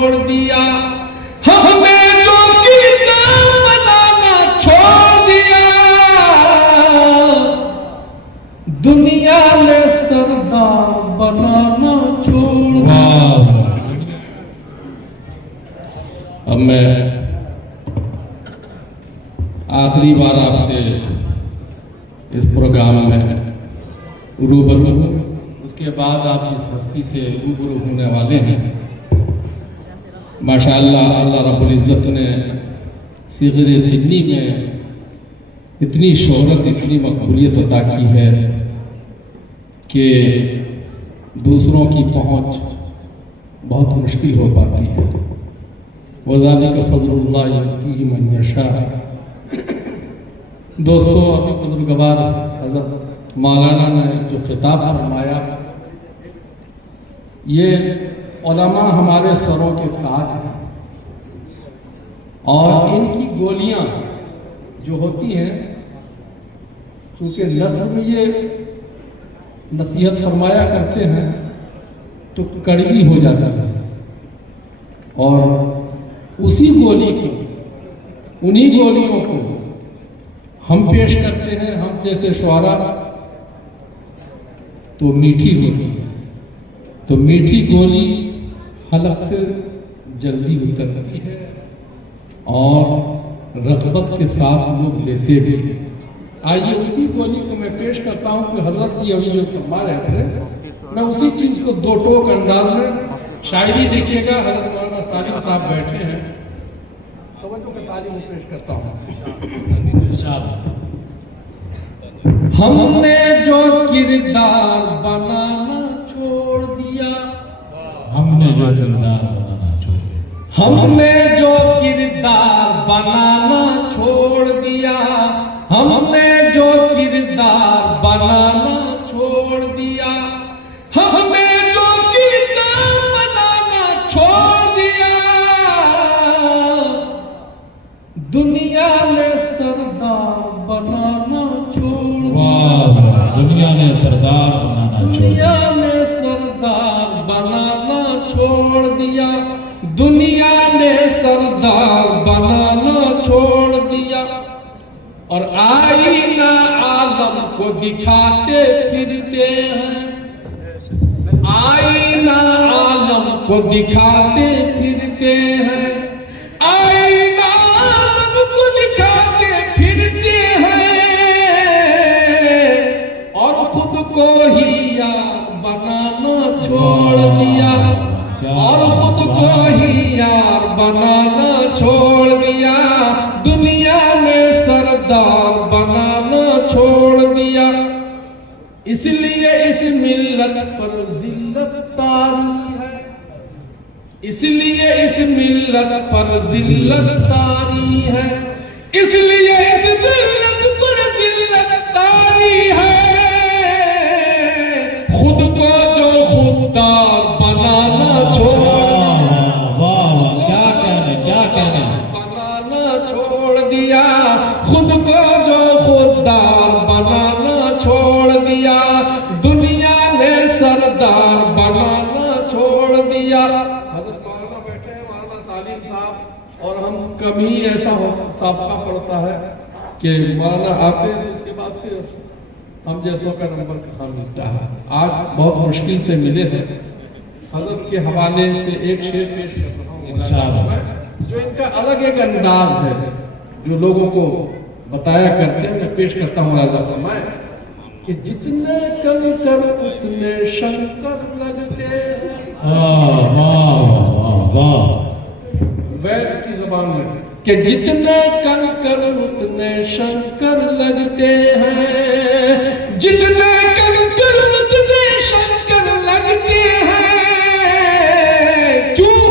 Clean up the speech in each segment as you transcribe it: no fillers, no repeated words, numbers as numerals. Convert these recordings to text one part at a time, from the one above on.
छोड़ दिया, हमने जो किरदार बनाना छोड़ दिया, दुनिया ने सरदार बनाना छोड़ दिया। अब मैं आखिरी बार आपसे इस प्रोग्राम में रूबरू हूँ, उसके बाद आप जिस हस्ती से रूबरू होने वाले हैं, माशाअल्लाह अल्लाह रब्बुल इज़्ज़त ने सिग़रे सिडनी में इतनी शोहरत, इतनी मकबूलियत अता की है कि दूसरों की पहुँच बहुत मुश्किल हो पाती है। वज़ालिका फ़ज़्लुल्लाह युतीही मन यशा। दोस्तों, अभी बुजुर्गवार हज़रत मौलाना ने जो खिताब फरमाया, ये उलमा हमारे सरों के ताज हैं और इनकी गोलियां जो होती हैं, चूँकि नस्ल में ये नसीहत फरमाया करते हैं तो कड़वी हो जाती है, और उसी गोली को, उन्हीं गोलियों को हम पेश करते हैं, हम जैसे शुआरा, तो मीठी होती है। तो मीठी गोली हलक से जल्दी उतरती है और रग़बत के साथ लोग लेते भी। आइए उसी गोली को मैं पेश करता हूँ कि हजरत जी अभी जो फरमा रहे थे, मैं उसी चीज़ को दो टोक अंदाज में शायरी देखिएगा। हजरत मौलाना सालिम साहब बैठे हैं, तवज्जो के तालीम पेश करता हूँ। हमने जो किरदार बनाना छोड़ दिया, हमने जो किरदार बनाना छोड़ दिया, हमने जो किरदार बनाना छोड़ दिया, हमने जो किरदार बनाना छोड़ दिया, हमने जो किरदार बनाना छोड़ दिया, दुनिया ने सरदार बनाना छोड़ दिया, दुनिया ने सरदार बनाना छोड़ दिया, दुनिया ने सरदार बनाना छोड़ दिया, दुनिया ने सरदार बनाना छोड़ दिया। और आईना आलम को दिखाते फिरते हैं, आईना आलम को दिखाते फिरते हैं, आईना आलम को दिखाते फिरते हैं, और खुद को ही यार बनाना छोड़ दिया, और खुद को ही यार बनाना छोड़ दिया, दुनिया ने सरदार बनाना छोड़ दिया। इसलिए इस मिल्लत पर जिल्लत तारी है, इसलिए इस मिल्लत पर जिल्लत तारी है, इसलिए इस मिल्लत पर जिल्लत तारी है। खुद को जो खुददार बनाना छोड़, क्या कहने, क्या कहने, बनाना छोड़ दिया, खुद को जो खुददार बनाना छोड़ दिया, दुनिया ने सरदार बनाना छोड़ दिया। हज़रत मौलाना बैठे हैं, मौलाना सालिम साहब, और हम कभी ऐसा साबका पड़ता है कि मौलाना आते हैं, उसके बाद फिर हम जैसों का नंबर कहाँ मिलता है। आज बहुत मुश्किल से मिले हैं। हज़रत के हवाले से एक शेर पेश कर रहा हूँ, जो इनका अलग एक अंदाज है, जो लोगों को बताया करते हैं। मैं पेश करता हूँ। राजा फरमाए कि जितने कंकर उतने शंकर लगते हैं। वैद की ज़बान में कि जितने कंकर उतने शंकर लगते हैं, जितने कंकर उतने शंकर लगते हैं। क्यों?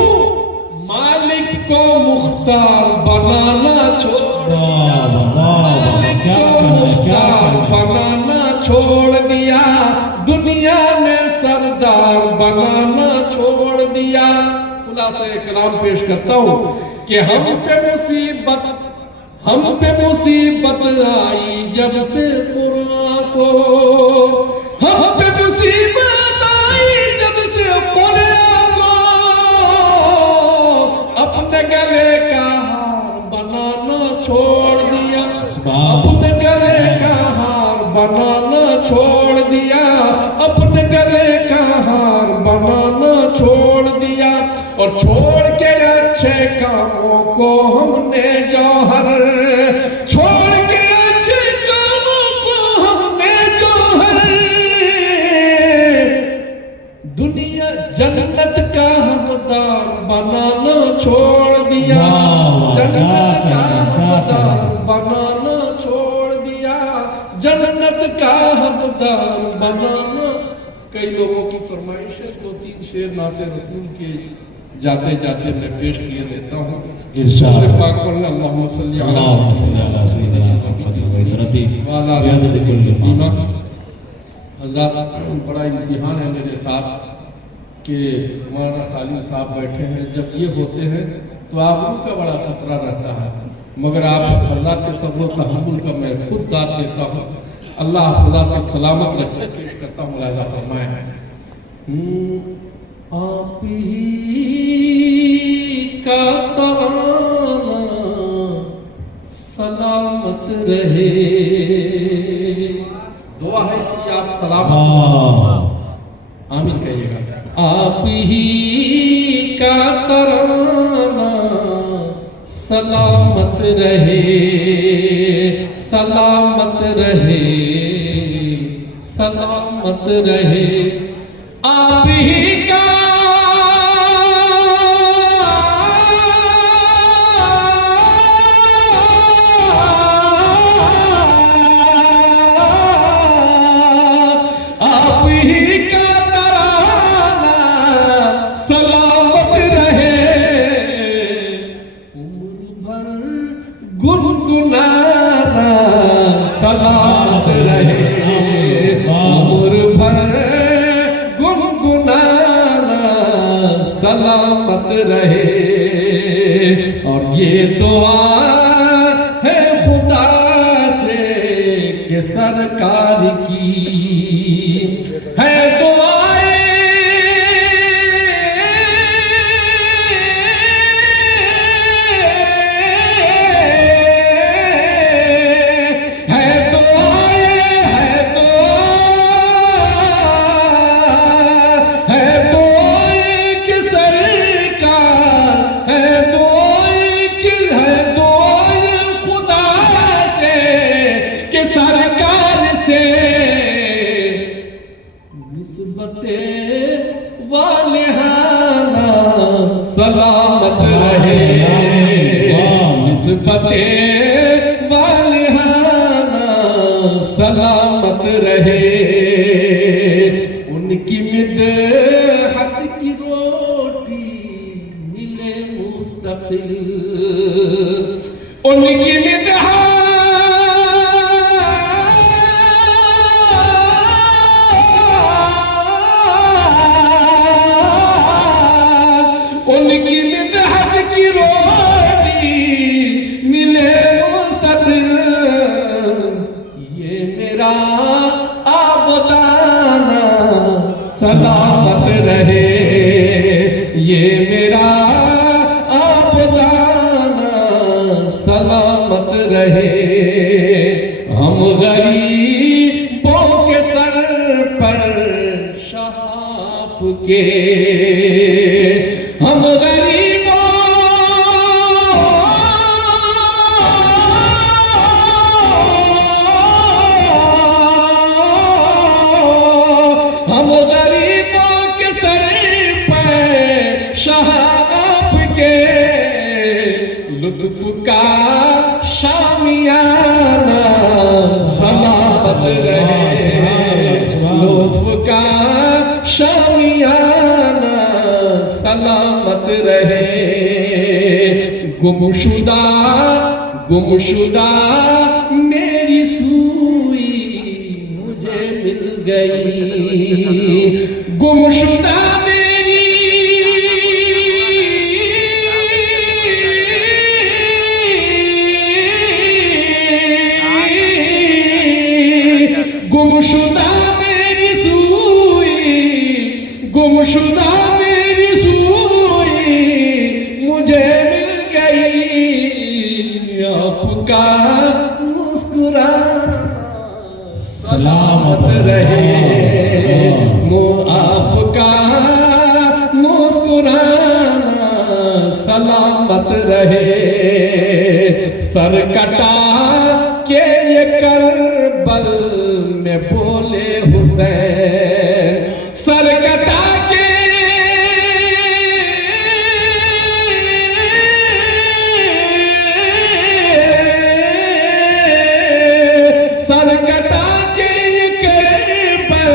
मालिक को मुख्तार बनाना छोड़ दिया, मालिक को मुख्तार बनाना छोड़ दिया, दुनिया ने सरदार बनाना छोड़ दिया। खुलासा कलाम पेश करता हूँ कि हम पे मुसीबत आई जब से कुरान को, हम पे मुसीबत आई जब से कुरान को, बनाना छोड़ दिया, अपने गले का हार बनाना छोड़ दिया, और छोड़ के अच्छे कामों को हमने जौहर, छोड़ के अच्छे कामों को हमने जौहर, दुनिया जन्नत का हकदार बनाना छोड़ दिया, जन्नत का हकदार बनाना छोड़ दिया, जन्नत का हकदार बनाना। कई लोगों की फरमाइश है, 2-3 शेर नाते रसूल के जाते जाते मैं पेश किए देता हूँ। इरशाद पाक पर अल्लाहुम्मा सल्ली अला बड़ा इम्तिहान है मेरे साथ कि मौलाना सालिम साहब बैठे हैं, जब ये होते हैं तो आबरू का बड़ा खतरा रहता है, मगर आप अल्लाह के सब्र व तहम्मुल का मैं खुद दाद देता हूँ। अल्लाह अल्लाह के सलामत रखे। पेश करता हूँ लाजा फरमाए, आप ही का तराना सलामत रहे, दुआ है इसकी आप सलामत, आमीन कहिएगा। आप ही का तराना सलामत रहे, सलामत रहे, सलामत रहे, आप ही का गुनगुनाना सलामत रहे, उम्र भर गुनगुनाना सलामत रहे। और ये दुआ है खुदा से कि सरकार की है दुआएं, सरकार से निस्बते वालिहाना सलामत रहे, निस्बते वालिहाना सलामत रहे। उनकी मिदहत की रोटी मिले मुस्तकिल, उनकी मिदहत उनकी मिदहत की रोटी मिले मुस्तकिल, ये मेरा आबदाना सलामत रहे, ये मेरा आबदाना सलामत रहे। हम गरीबों के सर पर शहाब के, हम गरीबों हम गरीबों के सर पे शहाब के, लुत्फ का शामियाना सलामत रहे, लुत्फ का शामियाना सलामत रहे। गुमशुदा गुमशुदा मेरी सूई मुझे मिल गई, गुमशुदा मेरी गुमशुदा मेरी सूई, गुमशुदा मेरी सूई मुझे मिल गई। आपका सलामत रहे। आपका मुस्कुराना सलामत रहे। सर कटा के ये करबल में बोले हुसैन, सर कटा के सर कटा के ये करबल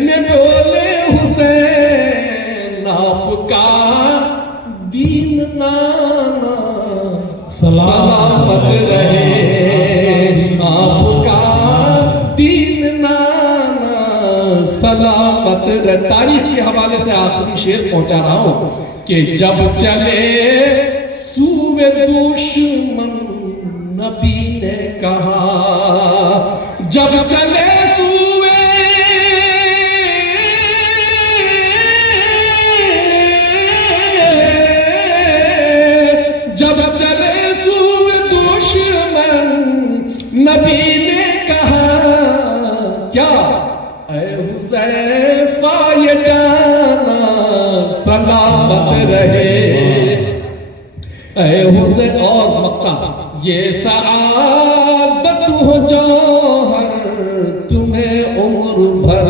में बोले हुसैन, आपका दीन नाना सलामत रहे। आपका दीन नाना सलामत रहे। तारीख के हवाले से आखिरी शेर पहुंचा रहा हूं कि जब चले सूबे दुश्मन नबी ने कहा, जब चले सूबे जब चले सूबे दुश्मन नबी ने कहा, क्या ऐ हुज़ैफा ये जाना सलामत रहे। ऐ हुज़ैफा और मक्का ये सआदत हो जौहर तुम्हें उम्र भर,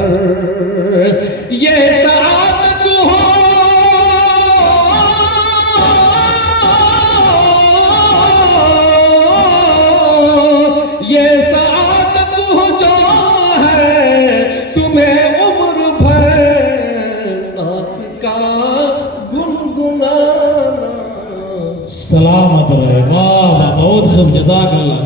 ये सआदत हो ये सआदत हो जौहर तुम्हें उम्र भर, नात का गुनगुनाना सलामत रहे। वाह वाह, बहुत खूब, जज़ाकल्लाह।